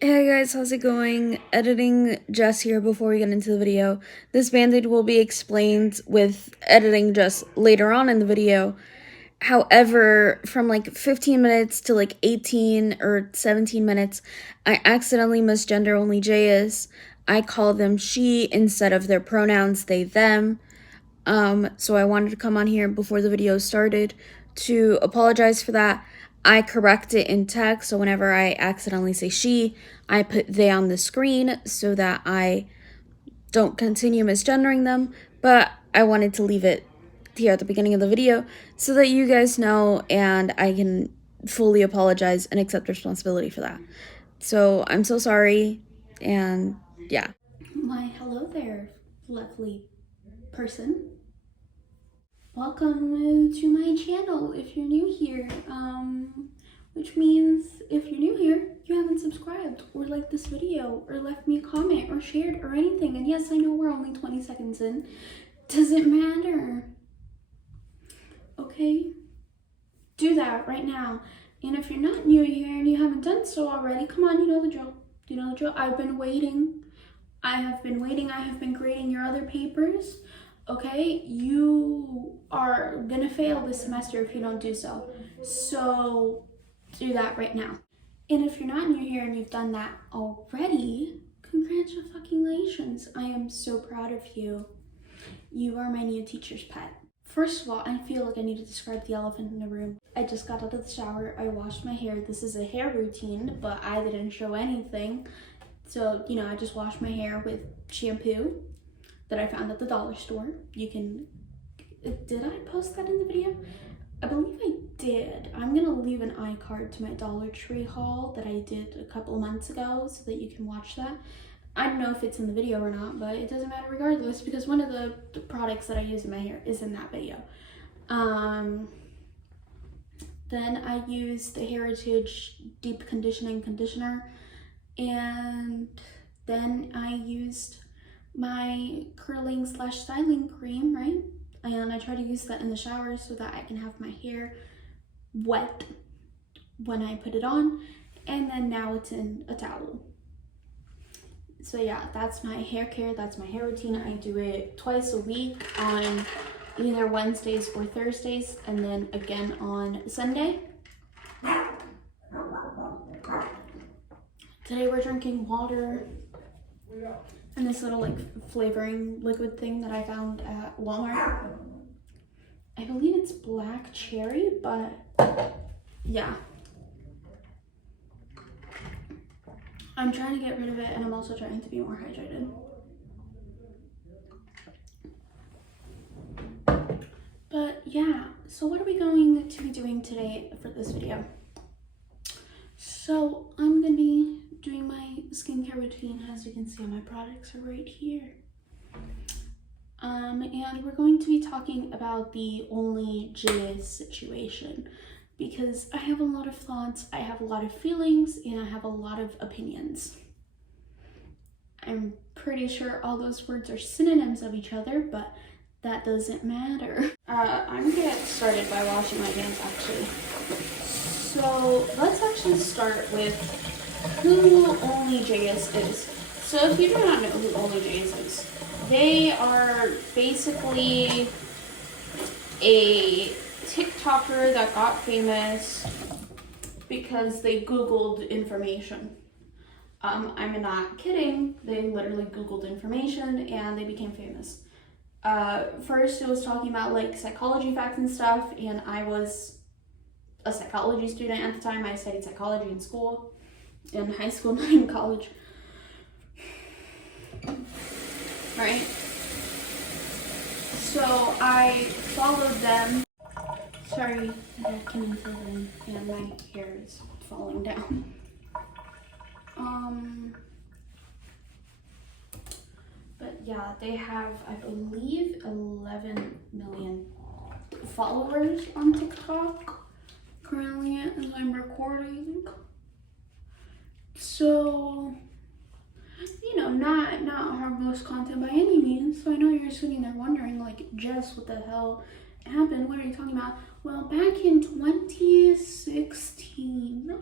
Hey guys, how's it going? Editing Jess here before we get into the video. This band-aid will be explained with editing Jess later on in the video. However, from like 15 minutes to like 18 or 17 minutes, I accidentally misgender OnlyJayus. I call them she instead of their pronouns they, them. So I wanted to come on here before the video started to apologize for that. I correct it in text, so whenever I accidentally say she, I put they on the screen so that I don't continue misgendering them, but I wanted to leave it here at the beginning of the video so that you guys know and I can fully apologize and accept responsibility for that. So I'm so sorry, and yeah. Why, hello there, lovely person. Welcome to my channel if you're new here, which means if you're new here, you haven't subscribed or liked this video or left me a comment or shared or anything. And yes, I know we're only 20 seconds in. Doesn't matter. Okay? Do that right now. And if you're not new here and you haven't done so already, come on, you know the drill. You know the drill. I've been waiting. I have been waiting. I have been grading your other papers. Okay, you are gonna fail this semester if you don't do so. So do that right now. And if you're not new here and you've done that already, congratulations. I am so proud of you. You are my new teacher's pet. First of all, I feel like I need to describe the elephant in the room. I just got out of the shower. I washed my hair. This is a hair routine, but I didn't show anything. So, you know, I just washed my hair with shampoo that I found at the dollar store. You can, did I post that in the video? I believe I did. I'm gonna leave an iCard to my Dollar Tree haul that I did a couple of months ago so that you can watch that. I don't know if it's in the video or not, but it doesn't matter regardless because one of the products that I use in my hair is in that video. Then I used the Heritage Deep Conditioning Conditioner, and then I used my curling / styling cream, right? And I try to use that in the shower so that I can have my hair wet when I put it on. And then now it's in a towel. So yeah, that's my hair care, that's my hair routine. I do it twice a week on either Wednesdays or Thursdays, and then again on Sunday. Today we're drinking water and this little like flavoring liquid thing that I found at Walmart. I believe it's black cherry, but yeah. I'm trying to get rid of it and I'm also trying to be more hydrated. But yeah, so what are we going to be doing today for this video? So I'm gonna be doing my skincare routine. As you can see, my products are right here. And we're going to be talking about the OnlyJayus situation because I have a lot of thoughts, I have a lot of feelings, and I have a lot of opinions. I'm pretty sure all those words are synonyms of each other, but that doesn't matter. I'm gonna get started by washing my hands actually. So let's actually start with who OnlyJayus is. So if you do not know who OnlyJayus is, they are basically a TikToker that got famous because they Googled information. I'm not kidding, they literally Googled information and they became famous. First it was talking about like psychology facts and stuff, and I was a psychology student at the time. I studied psychology in school, in high school, not in college. Right? So I followed them. Sorry, I came into the room and my hair is falling down. But yeah, they have, I believe, 11 million followers on TikTok currently as I'm recording. So, you know, not harmless content by any means. So I know you're sitting there wondering, like, Jess, what the hell happened? What are you talking about? Well, back in 2016,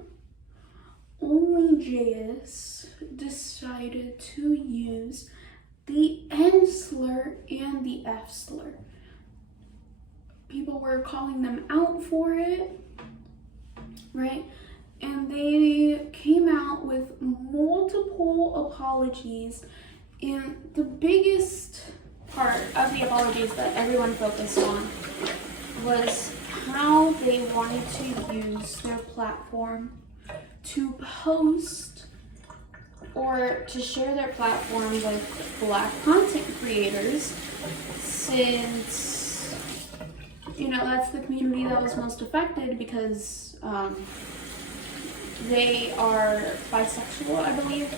OnlyJayus decided to use the N slur and the F slur. People were calling them out for it, right? And they came out with multiple apologies. And the biggest part of the apologies that everyone focused on was how they wanted to use their platform to post or to share their platform with Black content creators, since, you know, that's the community that was most affected, because they are bisexual, I believe.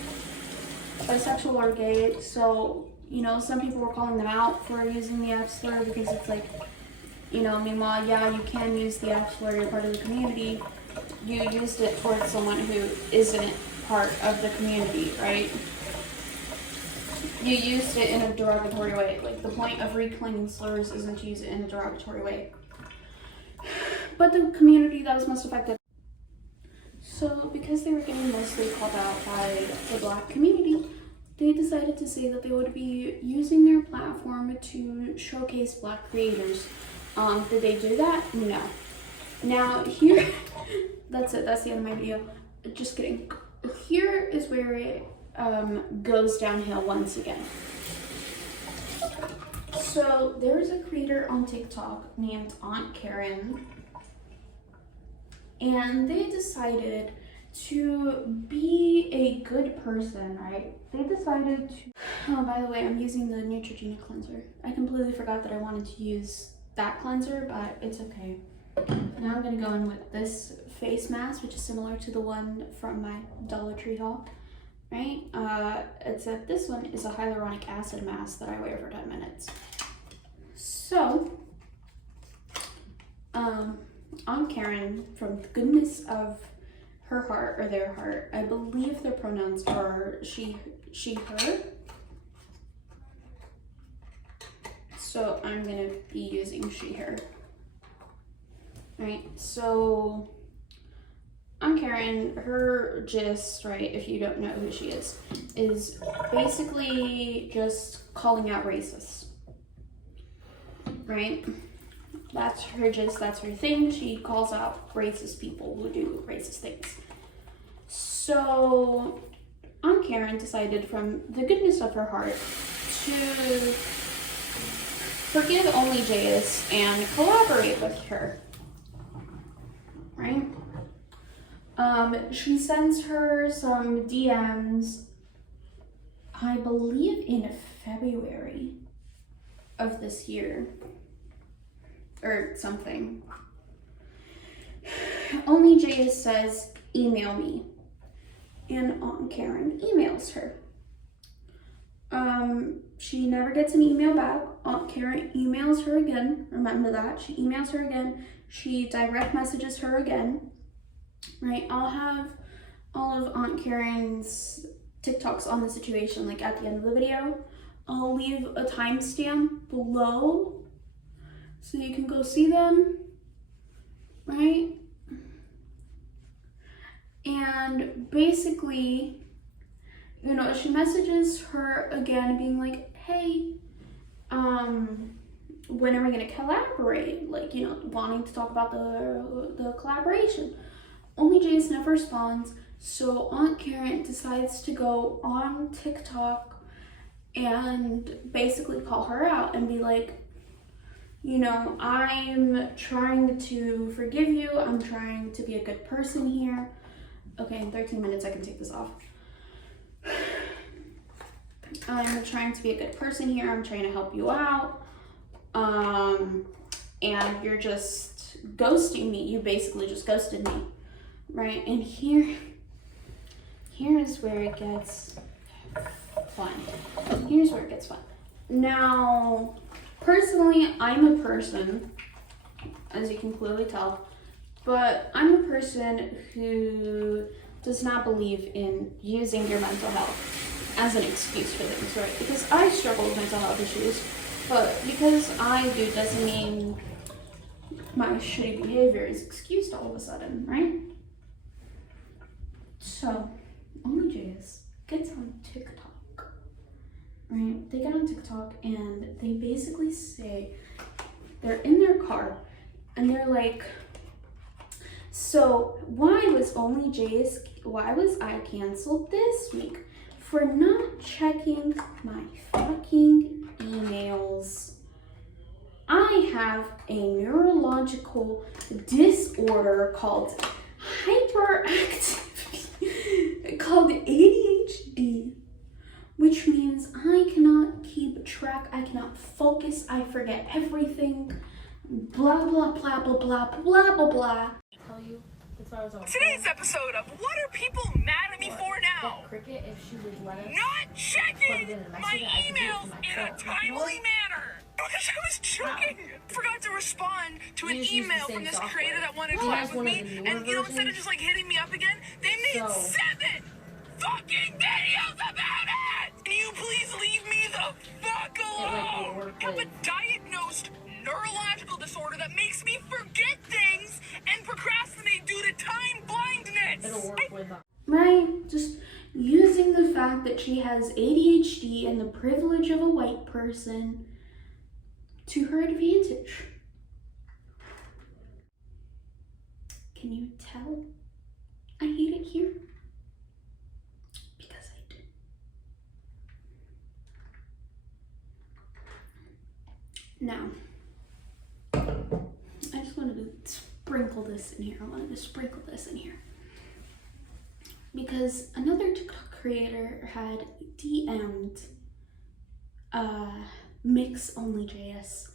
Bisexual or gay. So, you know, some people were calling them out for using the F slur, because it's like, you know, meanwhile, yeah, you can use the F slur, you're part of the community. You used it towards someone who isn't part of the community, right? You used it in a derogatory way. Like, the point of reclaiming slurs isn't to use it in a derogatory way. But the community that was most affected. So, because they were getting mostly called out by the Black community, they decided to say that they would be using their platform to showcase Black creators. Did they do that? No. Now, here, that's it. That's the end of my video. Just kidding. Here is where it goes downhill once again. So, there's a creator on TikTok named Aunt Karen, and they decided to be a good person, right? They decided to... Oh, by the way, I'm using the Neutrogena cleanser. I completely forgot that I wanted to use that cleanser, but it's okay. Now I'm going to go in with this face mask, which is similar to the one from my Dollar Tree haul, right? Except this one is a hyaluronic acid mask that I wear for 10 minutes. So, Aunt Karen, from the goodness of her heart, or their heart, I believe their pronouns are she, her. So I'm gonna be using she, her. Right, so Aunt Karen, her gist, right, if you don't know who she is basically just calling out racists, right? That's her gist, that's her thing. She calls out racist people who do racist things. So Aunt Karen decided, from the goodness of her heart, to forgive OnlyJayus and collaborate with her, right? She sends her some DMs, I believe in February of this year, or something. OnlyJayus says, email me. And Aunt Karen emails her. She never gets an email back. Aunt Karen emails her again. Remember that. She emails her again. She direct messages her again. Right? I'll have all of Aunt Karen's TikToks on the situation, like, at the end of the video. I'll leave a timestamp below so you can go see them, right? And basically, you know, she messages her again being like, hey, when are we gonna collaborate? Like, you know, wanting to talk about the collaboration. OnlyJayus never responds, so Aunt Karen decides to go on TikTok and basically call her out and be like, you know, I'm trying to forgive you. I'm trying to be a good person here. Okay, in 13 minutes I can take this off. I'm trying to be a good person here. I'm trying to help you out. And you're just ghosting me. You basically just ghosted me, right? And here is where it gets fun. Here's where it gets fun. Now, personally, I'm a person, as you can clearly tell, but I'm a person who does not believe in using your mental health as an excuse for things, right? Because I struggle with mental health issues, but because I do doesn't mean my shitty behavior is excused all of a sudden, right? So, OnlyJayus gets on TikTok, right? They get on TikTok and they basically say, they're in their car and they're like, so why was I canceled this week? For not checking my fucking emails. I have a neurological disorder called called ADHD, which means I cannot keep track, I cannot focus, I forget everything, blah, blah, blah, blah, blah, blah, blah, blah. Tell you, that's why I was on Today's episode of What Are People Mad at Me For Now? that Cricket, if she would let us Not checking in the my messenger, I could do it emails from my in a phone. timely manner. Because I was joking. Forgot to respond to an We just use the email same from this software. creator that wanted to He collab has with one of me. the newer And you know, instead of versions. just like hitting me up again, they made So- 7 fucking videos about it. Can you please leave me the fuck alone? work I have a with- diagnosed neurological disorder that makes me forget things and procrastinate due to time blindness. It'll work with Right? Just using the fact that she has ADHD and the privilege of a white person to her advantage. Can you tell I hate it here? Because I do. Now, I just wanted to sprinkle this in here. Because another TikTok creator had DM'd Mix OnlyJayus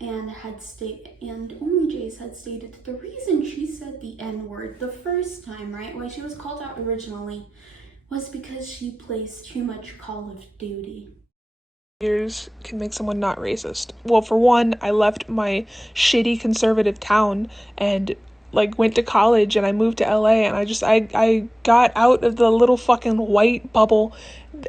and OnlyJayus had stated that the reason she said the N-word the first time, right, why she was called out originally, was because she plays too much Call of Duty. Years can make someone not racist. Well, for one, I left my shitty conservative town and like went to college and I moved to LA and I got out of the little fucking white bubble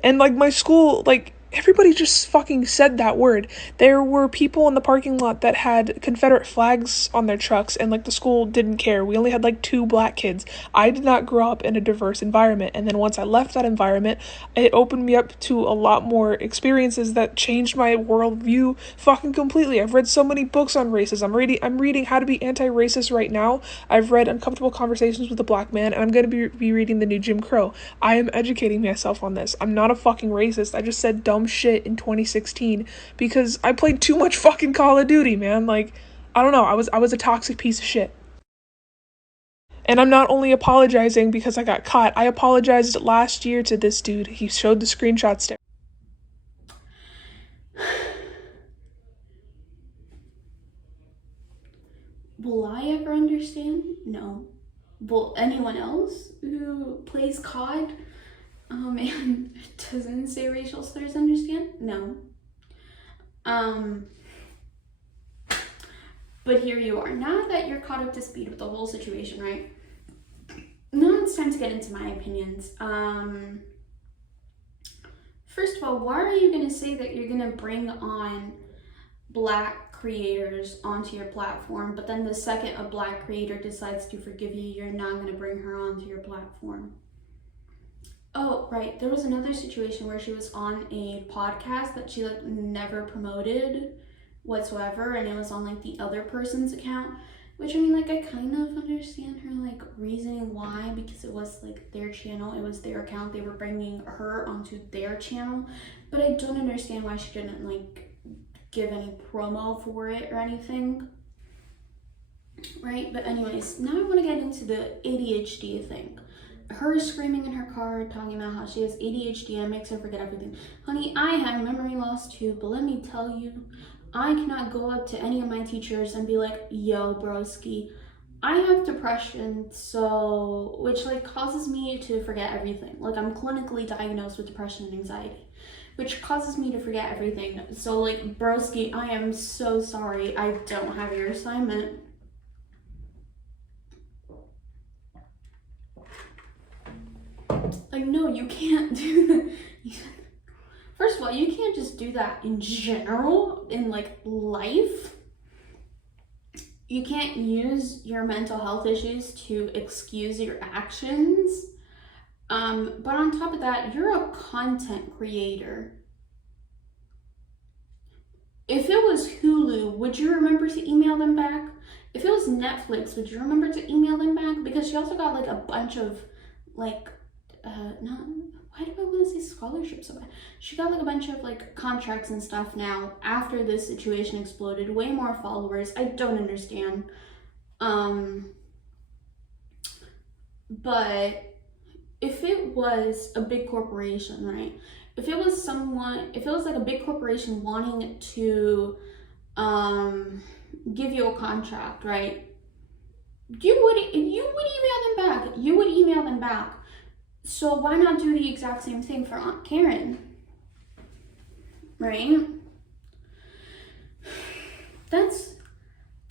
and like my school, like everybody just fucking said that word. There were people in the parking lot that had Confederate flags on their trucks and like the school didn't care. We only had like 2 black kids. I did not grow up in a diverse environment. And then once I left that environment, it opened me up to a lot more experiences that changed my worldview fucking completely. I've read so many books on racism. I'm reading How to Be Anti-Racist right now. I've read Uncomfortable Conversations with a Black Man, and I'm going to be reading the new Jim Crow. I am educating myself on this. I'm not a fucking racist. I just said dumb shit in 2016 because I played too much fucking Call of Duty, man. Like, I don't know. I was a toxic piece of shit. And I'm not only apologizing because I got caught. I apologized last year to this dude. He showed the screenshots to Will I ever understand? No. Will anyone else who plays COD and doesn't say racial slurs understand? No. But here you are. Now that you're caught up to speed with the whole situation, right? Now it's time to get into my opinions. First of all, why are you going to say that you're going to bring on black creators onto your platform, but then the second a black creator decides to forgive you, you're not going to bring her onto your platform? Oh, right. There was another situation where she was on a podcast that she like never promoted whatsoever, and it was on like the other person's account, which I mean, like, I kind of understand her like reasoning why, because it was like their channel, it was their account, they were bringing her onto their channel, but I don't understand why she didn't like give any promo for it or anything, right? But anyways, now I want to get into the ADHD thing. Her screaming in her car, talking about how she has ADHD and makes her forget everything. Honey, I have memory loss too, but let me tell you, I cannot go up to any of my teachers and be like, yo, broski, I have depression, so, which like causes me to forget everything. Like, I'm clinically diagnosed with depression and anxiety, which causes me to forget everything. So like, broski, I am so sorry, I don't have your assignment. Like, no, you can't do that. First of all, you can't just do that in general, in like life. You can't use your mental health issues to excuse your actions. But on top of that, you're a content creator. If it was Hulu, would you remember to email them back? If it was Netflix, would you remember to email them back? Because she also got like a bunch of like, why do I want to say scholarships so bad? She got like a bunch of like contracts and stuff now after this situation exploded. Way more followers. I don't understand. But if it was a big corporation, right? If it was like a big corporation wanting to give you a contract, right? You would email them back. You would email them back. So why not do the exact same thing for Aunt Karen? Right? That's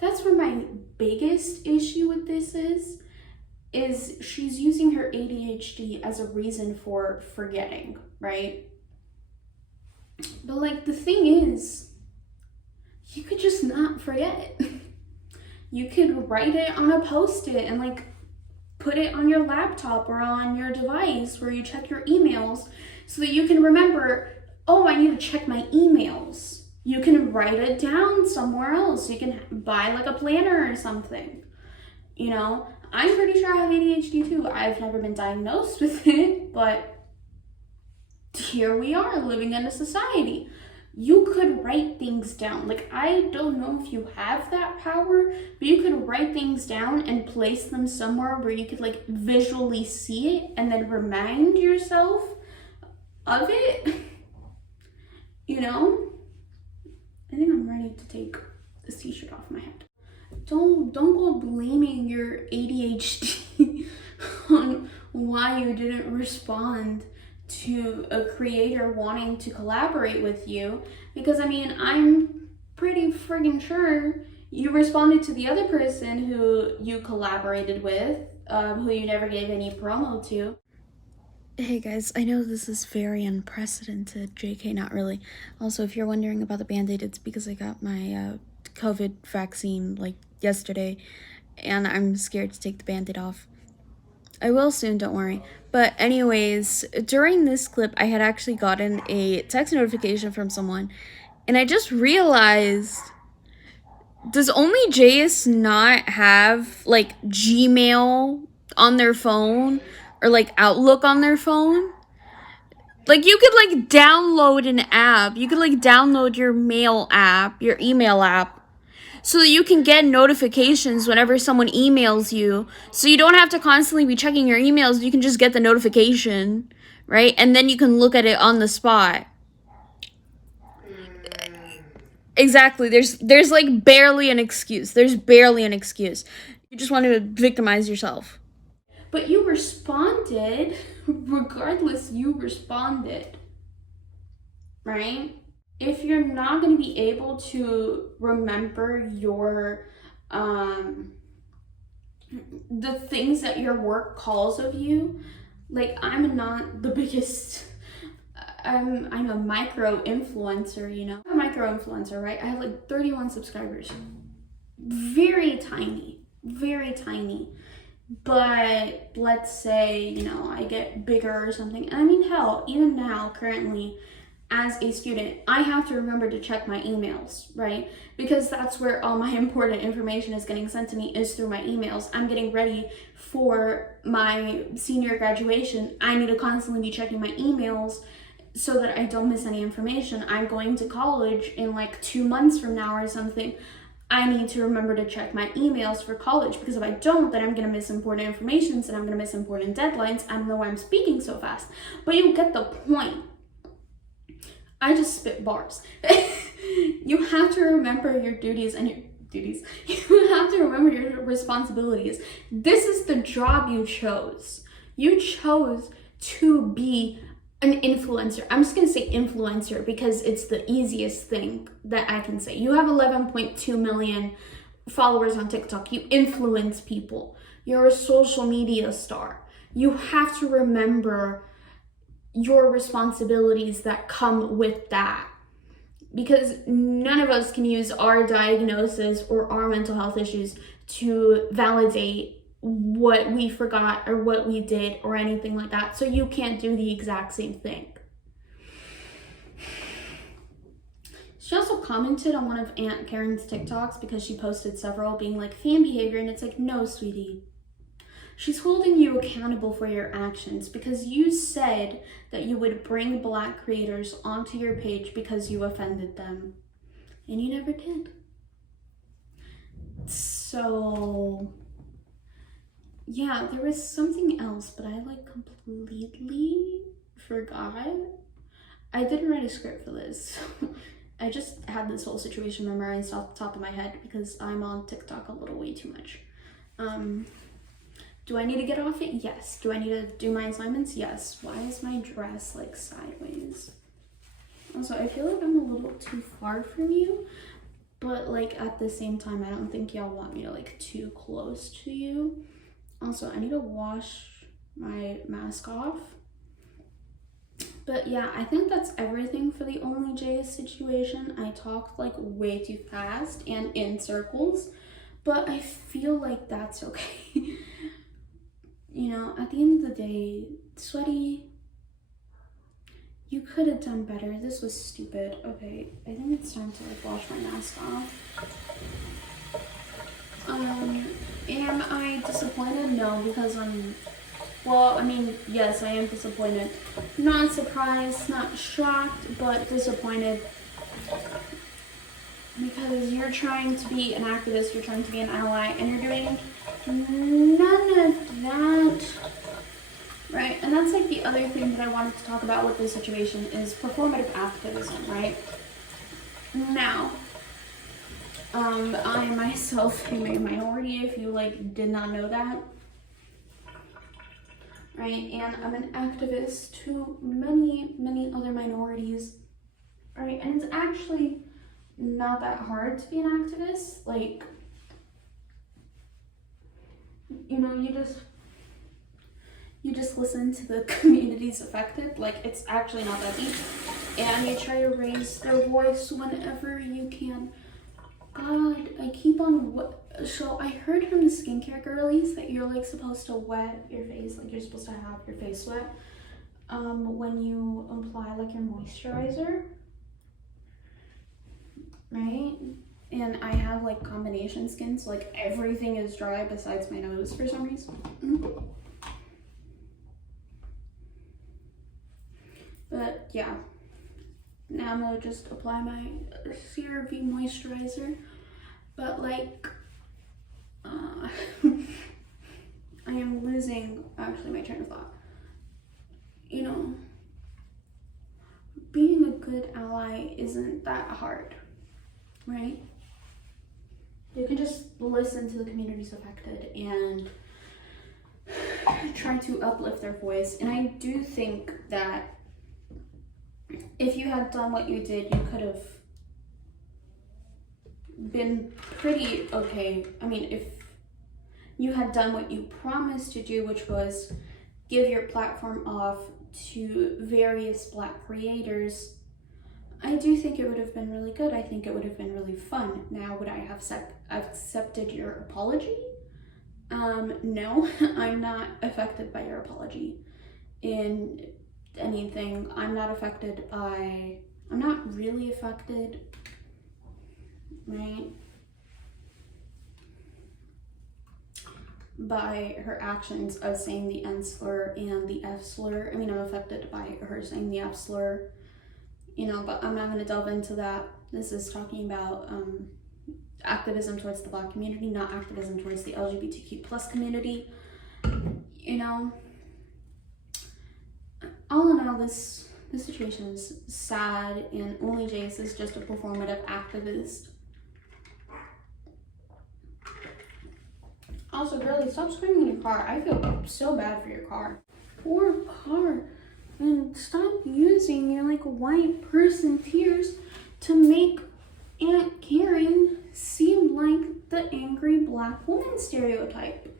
where my biggest issue with this is she's using her ADHD as a reason for forgetting, right? But like the thing is, you could just not forget. You could write it on a post-it and like put it on your laptop or on your device where you check your emails so that you can remember, oh, I need to check my emails. You can write it down somewhere else. You can buy like a planner or something. You know, I'm pretty sure I have ADHD too. I've never been diagnosed with it, but here we are living in a society. You could write things down. Like, I don't know if you have that power, but you could write things down and place them somewhere where you could like visually see it and then remind yourself of it. You know? I think I'm ready to take this t-shirt off my head. Don't go blaming your ADHD on why you didn't respond to a creator wanting to collaborate with you, because I mean, I'm pretty friggin' sure you responded to the other person who you collaborated with, who you never gave any promo to. Hey guys, I know this is very unprecedented, JK, not really. Also, if you're wondering about the Band-Aid, it's because I got my COVID vaccine like yesterday, and I'm scared to take the Band-Aid off. I will soon, don't worry. But anyways, during this clip, I had actually gotten a text notification from someone, and I just realized, does OnlyJayus not have like Gmail on their phone or like Outlook on their phone? Like, you could like download an app. You could like download your mail app, your email app, so that you can get notifications whenever someone emails you. So you don't have to constantly be checking your emails. You can just get the notification, right? And then you can look at it on the spot. Exactly. There's like barely an excuse. There's barely an excuse. You just want to victimize yourself. But you responded. Regardless, you responded. Right? If you're not going to be able to remember your the things that your work calls of you, like, I'm not the biggest, I'm a micro influencer, you know. I'm a micro influencer, right? I have like 31 subscribers. Very tiny, very tiny. But let's say, you know, I get bigger or something. I mean, hell, even now, currently, as a student, I have to remember to check my emails, right? Because that's where all my important information is getting sent to me, is through my emails. I'm getting ready for my senior graduation. I need to constantly be checking my emails so that I don't miss any information. I'm going to college in like 2 months from now or something. I need to remember to check my emails for college, because if I don't, then I'm going to miss important information, and I'm going to miss important deadlines. I don't know why I'm speaking so fast, but you get the point. I just spit bars. You have to remember your duties and your duties. You have to remember your responsibilities. This is the job you chose. You chose to be an influencer. I'm just gonna say influencer because it's the easiest thing that I can say. You have 11.2 million followers on TikTok. You influence people. You're a social media star. You have to remember your responsibilities that come with that, because none of us can use our diagnosis or our mental health issues to validate what we forgot or what we did or anything like that. So you can't do the exact same thing. She also commented on one of Aunt Karen's TikToks because she posted several being like fan behavior, and it's like, no, sweetie. She's holding you accountable for your actions because you said that you would bring Black creators onto your page because you offended them. And you never did. So, yeah, there was something else, but I like completely forgot. I didn't write a script for this. I just had this whole situation memorized off the top of my head because I'm on TikTok a little way too much. Do I need to get off it? Yes. Do I need to do my assignments? Yes. Why is my dress like sideways? Also, I feel like I'm a little too far from you, but like at the same time, I don't think y'all want me to like too close to you. Also, I need to wash my mask off. But yeah, I think that's everything for the OnlyJayus situation. I talked like way too fast and in circles, but I feel like that's okay. You know, at the end of the day, Sweaty, you could have done better. This was stupid. Okay, I think it's time to like wash my mask off. Am I disappointed? No, because well, I mean, yes, I am disappointed. Not surprised, not shocked, but disappointed. Because you're trying to be an activist, you're trying to be an ally, and you're doing none of that. Right? And that's like the other thing that I wanted to talk about with this situation is performative activism, right? Now, I myself am a minority, if you like did not know that. Right? And I'm an activist to many, many other minorities. Right? And it's actually not that hard to be an activist. Like, you know, you just listen to the communities affected. Like, it's actually not that deep. And you try to raise their voice whenever you can. God, I keep on so I heard from the skincare girlies that you're like supposed to wet your face, like you're supposed to have your face wet when you apply like your moisturizer, right? And I have like combination skin, so like everything is dry besides my nose for some reason. But yeah, now I'm gonna just apply my CeraVe moisturizer. But like, I am losing actually my train of thought. You know, being a good ally isn't that hard, right? You can just listen to the communities affected and try to uplift their voice. And I do think that if you had done what you did, you could have been pretty okay. I mean, if you had done what you promised to do, which was give your platform off to various Black creators, I do think it would have been really good. I think it would have been really fun. Now, would I have accepted your apology? No, I'm not affected by your apology in anything. I'm not really affected, right, by her actions of saying the N slur and the F slur. I mean, I'm affected by her saying the F slur, you know, but I'm not going to delve into that. This is talking about activism towards the Black community, not activism towards the LGBTQ plus community. You know, all in all, this situation is sad, and OnlyJayus is just a performative activist. Also, girlie, stop screaming in your car. I feel so bad for your car. Poor car. And stop using your like white person tears to make Aunt Karen seem like the angry Black woman stereotype.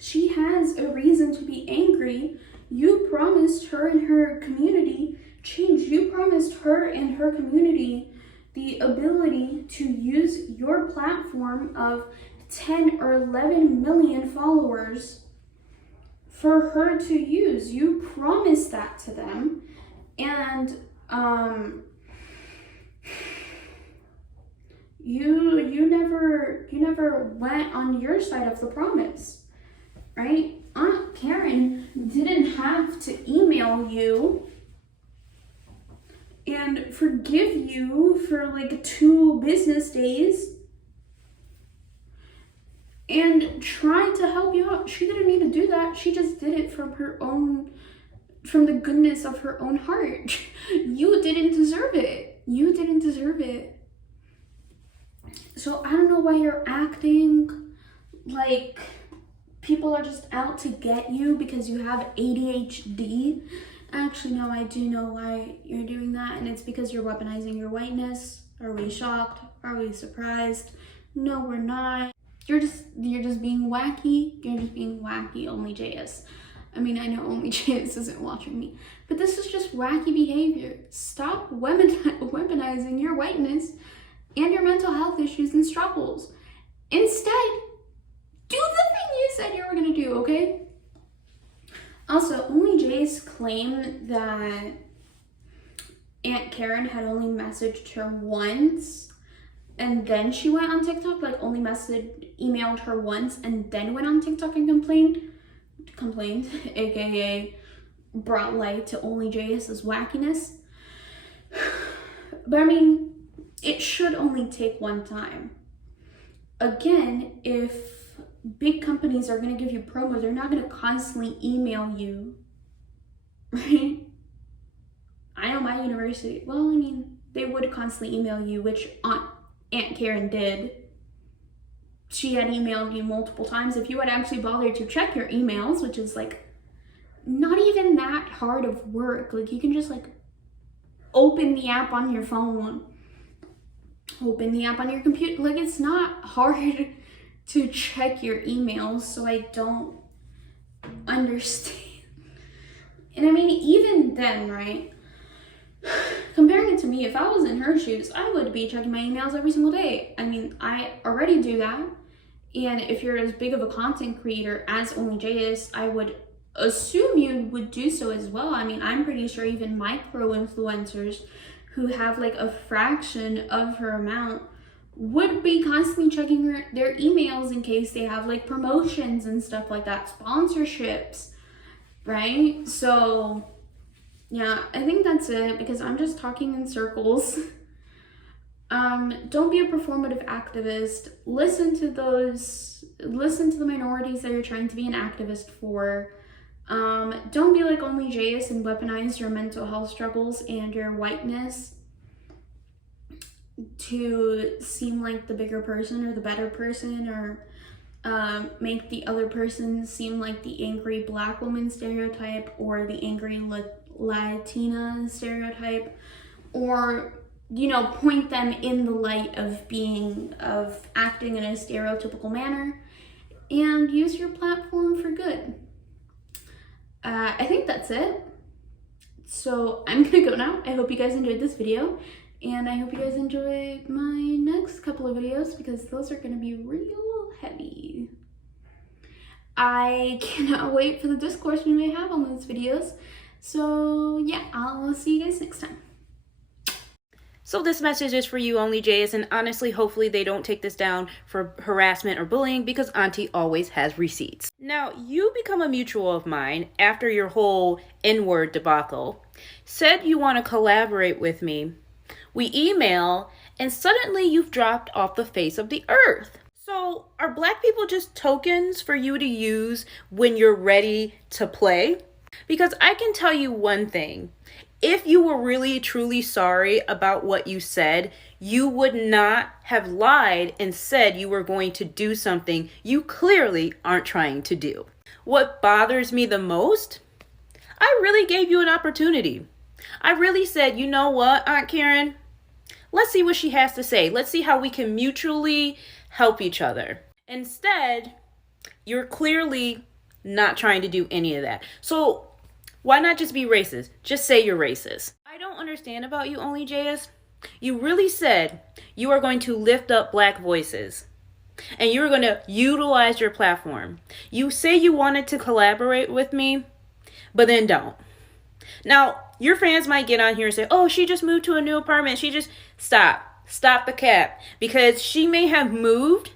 She has a reason to be angry. You promised her and her community change. You promised her and her community the ability to use your platform of 10 or 11 million followers for her to use. You promised that to them, and you never went on your side of the promise, right? Aunt Karen didn't have to email you and forgive you for like 2 business days and try to help you out. She didn't need to do that. She just did it from the goodness of her own heart. You didn't deserve it. You didn't deserve it. So I don't know why you're acting like people are just out to get you because you have ADHD. Actually, no, I do know why you're doing that, and it's because you're weaponizing your whiteness. Are we shocked? Are we surprised? No, we're not. You're just being wacky. You're just being wacky, OnlyJayus. I mean, I know OnlyJayus isn't watching me, but this is just wacky behavior. Stop weaponizing your whiteness and your mental health issues and struggles. Instead, do the thing you said you were gonna do, okay? Also, OnlyJayus claimed that Aunt Karen had only messaged her once, and then she went on TikTok, like only emailed her once, and then went on TikTok and complained, aka brought light to OnlyJayus' wackiness. But I mean, it should only take one time. Again, if big companies are going to give you promo, they're not going to constantly email you, right? I know my university, well, I mean, they would constantly email you, which Aunt Karen did. She had emailed you multiple times. If you had actually bothered to check your emails, which is like not even that hard of work, like you can just like open the app on your phone, open the app on your computer, like it's not hard to check your emails, so I don't understand. And I mean, even then, right, comparing it to me, if I was in her shoes, I would be checking my emails every single day. I mean, I already do that. And if you're as big of a content creator as OnlyJayus, I would assume you would do so as well. I mean, I'm pretty sure even micro influencers who have like a fraction of her amount would be constantly checking their emails in case they have like promotions and stuff like that, sponsorships, right? So yeah, I think that's it, because I'm just talking in circles. Don't be a performative activist. Listen to the minorities that you're trying to be an activist for. Don't be like OnlyJayus and weaponize your mental health struggles and your whiteness to seem like the bigger person or the better person, or make the other person seem like the angry Black woman stereotype or the angry Latina stereotype, or, you know, point them in the light of acting in a stereotypical manner, and use your platform for good. I think that's it. So I'm gonna go now. I hope you guys enjoyed this video, and I hope you guys enjoy my next couple of videos, because those are gonna be real heavy. I cannot wait for the discourse we may have on those videos. So yeah, I'll see you guys next time. So this message is for you, OnlyJayus, and honestly, hopefully they don't take this down for harassment or bullying, because Auntie always has receipts. Now, you become a mutual of mine after your whole N-word debacle, said you want to collaborate with me. We email, and suddenly you've dropped off the face of the earth. So are Black people just tokens for you to use when you're ready to play? Because I can tell you one thing. If you were really truly sorry about what you said, you would not have lied and said you were going to do something you clearly aren't trying to do. What bothers me the most? I really gave you an opportunity. I really said, you know what, Aunt Karen? Let's see what she has to say. Let's see how we can mutually help each other. Instead, you're clearly not trying to do any of that. So why not just be racist? Just say you're racist. I don't understand about you, OnlyJayus. You really said you are going to lift up Black voices. and you're going to utilize your platform. You say you wanted to collaborate with me, but then don't. Now, your fans might get on here and say, oh, she just moved to a new apartment. She just... Stop the cap. Because she may have moved,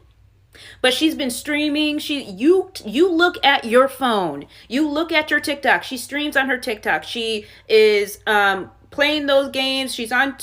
but she's been streaming. You look at your phone. You look at your TikTok. She streams on her TikTok. She is playing those games. She's on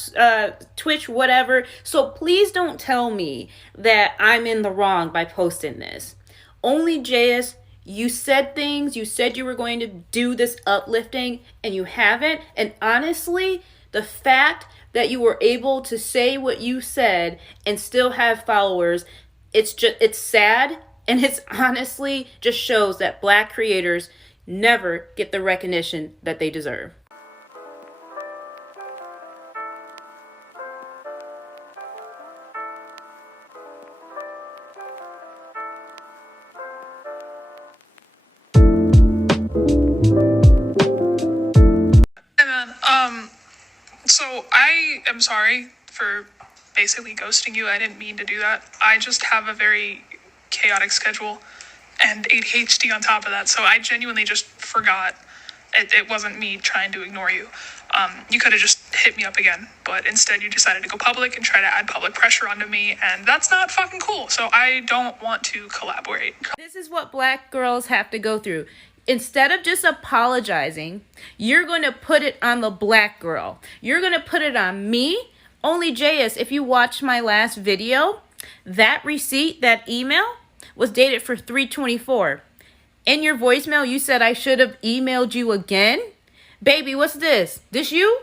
Twitch, whatever. So please don't tell me that I'm in the wrong by posting this. OnlyJayus, you said things. You said you were going to do this uplifting, and you haven't. And honestly, the fact that you were able to say what you said and still have followers, it's sad, and it's honestly just shows that Black creators never get the recognition that they deserve. So I am sorry for basically ghosting you. I didn't mean to do that. I just have a very chaotic schedule and ADHD on top of that. So I genuinely just forgot. It wasn't me trying to ignore you. You could have just hit me up again, but instead you decided to go public and try to add public pressure onto me, and that's not fucking cool. So I don't want to collaborate. This is what Black girls have to go through. Instead of just apologizing, you're going to put it on the Black girl. You're going to put it on me. OnlyJayus, if you watched my last video, that receipt, that email, was dated for 3/24. In your voicemail, you said I should have emailed you again. Baby, what's this? This you?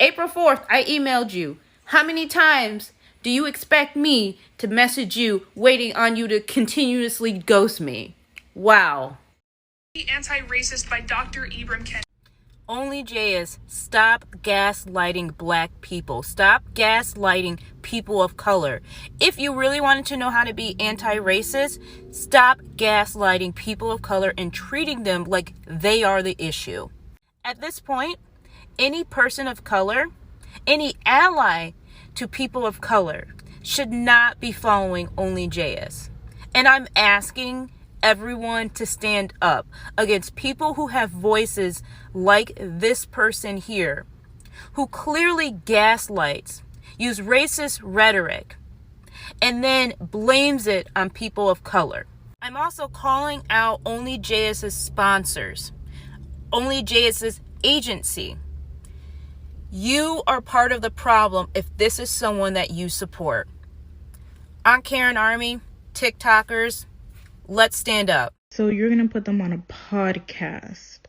April 4th, I emailed you. How many times do you expect me to message you waiting on you to continuously ghost me? Wow. Anti-racist by Dr. Ibram Kendi. OnlyJayus, stop gaslighting Black people. Stop gaslighting people of color. If you really wanted to know how to be anti-racist, stop gaslighting people of color and treating them like they are the issue. At this point, any person of color, any ally to people of color should not be following OnlyJayus. And I'm asking everyone to stand up against people who have voices like this person here, who clearly gaslights, use racist rhetoric, and then blames it on people of color. I'm also calling out OnlyJayus' sponsors, OnlyJayus' agency. You are part of the problem if this is someone that you support. Aunt Karen Army, TikTokers, let's stand up. So you're going to put them on a podcast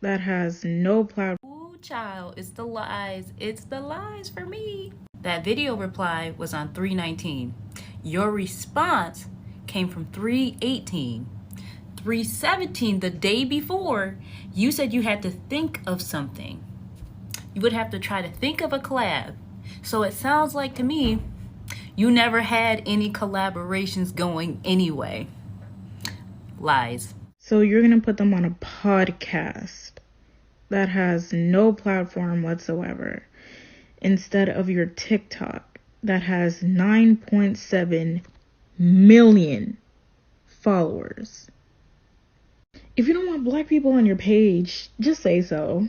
that has no platform. Ooh, child, it's the lies. It's the lies for me. That video reply was on 3/19. Your response came from 3/18. 3/17, the day before, you said you had to think of something. You would have to try to think of a collab. So it sounds like to me, you never had any collaborations going anyway. Lies. So you're going to put them on a podcast that has no platform whatsoever instead of your TikTok that has 9.7 million followers. If you don't want Black people on your page, just say so.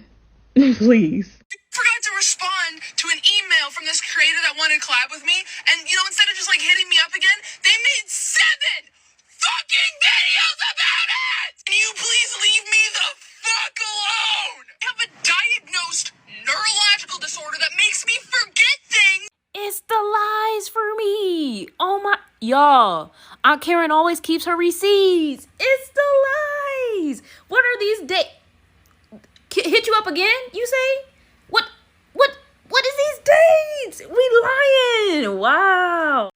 Please. Forgot to respond to an email from this creator that wanted to collab with me, and instead of just hitting me up again, they made 7 fucking videos about it! Can you please leave me the fuck alone? I have a diagnosed neurological disorder that makes me forget things. It's the lies for me. Oh my, y'all. Aunt Karen always keeps her receipts. It's the lies. What are these dates? Hit you up again, you say? What is these dates? We lying. Wow.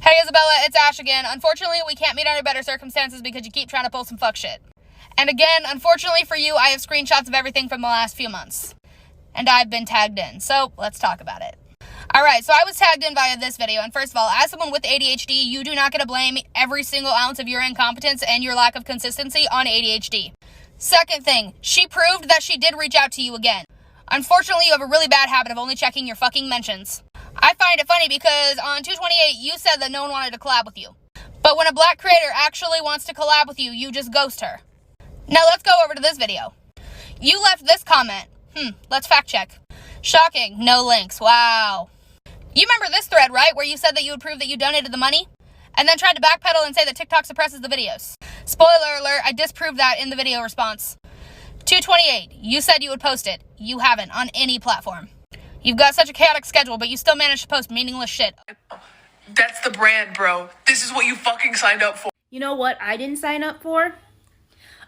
Hey Isabella, it's Ash again. Unfortunately, we can't meet under better circumstances because you keep trying to pull some fuck shit. And again, unfortunately for you, I have screenshots of everything from the last few months. And I've been tagged in, so let's talk about it. Alright, so I was tagged in via this video, and first of all, as someone with ADHD, you do not get to blame every single ounce of your incompetence and your lack of consistency on ADHD. Second thing, she proved that she did reach out to you again. Unfortunately, you have a really bad habit of only checking your fucking mentions. I find it funny because on 2/28, you said that no one wanted to collab with you. But when a black creator actually wants to collab with you, you just ghost her. Now let's go over to this video. You left this comment. Let's fact check. Shocking, no links, wow. You remember this thread, right? Where you said that you would prove that you donated the money? And then tried to backpedal and say that TikTok suppresses the videos. Spoiler alert, I disproved that in the video response. 228, you said you would post it. You haven't on any platform. You've got such a chaotic schedule, but you still managed to post meaningless shit. That's the brand, bro. This is what you fucking signed up for. You know what I didn't sign up for?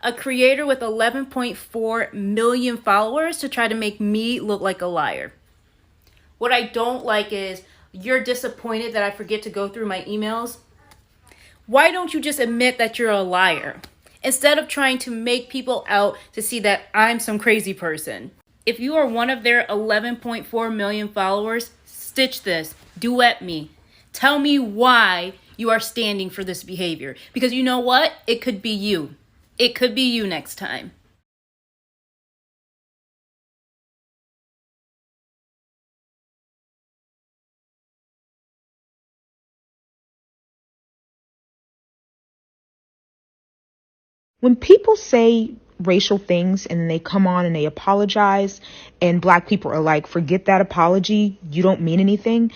A creator with 11.4 million followers to try to make me look like a liar. What I don't like is you're disappointed that I forget to go through my emails. Why don't you just admit that you're a liar instead of trying to make people out to see that I'm some crazy person? If you are one of their 11.4 million followers, stitch this, duet me. Tell me why you are standing for this behavior. Because you know what? It could be you. It could be you next time. When people say racial things and then they come on and they apologize and black people are like, forget that apology, you don't mean anything,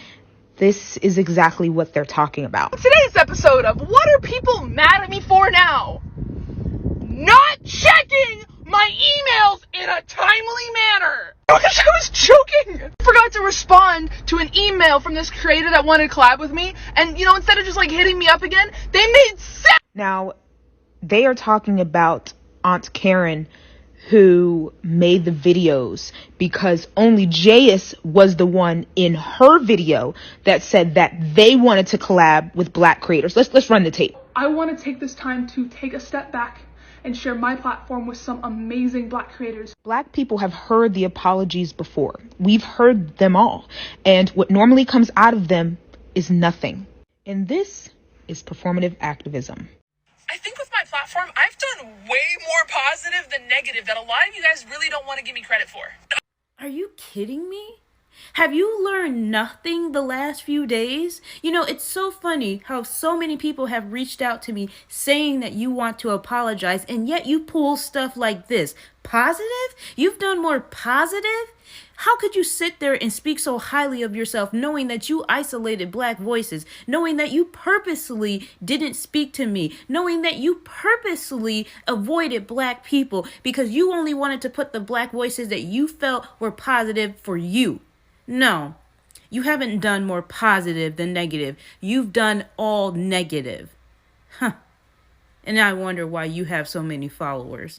this is exactly what they're talking about. Today's episode of What Are People Mad at Me For Now? Not checking my emails in a timely manner. Because I was joking. I forgot to respond to an email from this creator that wanted to collab with me. And, instead of just like hitting me up again, they made sense. Now, they are talking about Aunt Karen who made the videos because OnlyJayus was the one in her video that said that they wanted to collab with black creators. Let's run the tape. I want to take this time to take a step back and share my platform with some amazing black creators. Black people have heard the apologies before. We've heard them all. And what normally comes out of them is nothing. And this is performative activism. I think with my platform, I've done way more positive than negative that a lot of you guys really don't want to give me credit for. Are you kidding me? Have you learned nothing the last few days? It's so funny how so many people have reached out to me saying that you want to apologize, and yet you pull stuff like this. Positive? You've done more positive? How could you sit there and speak so highly of yourself knowing that you isolated black voices, knowing that you purposely didn't speak to me, knowing that you purposely avoided black people because you only wanted to put the black voices that you felt were positive for you? No, you haven't done more positive than negative. You've done all negative. And I wonder why you have so many followers.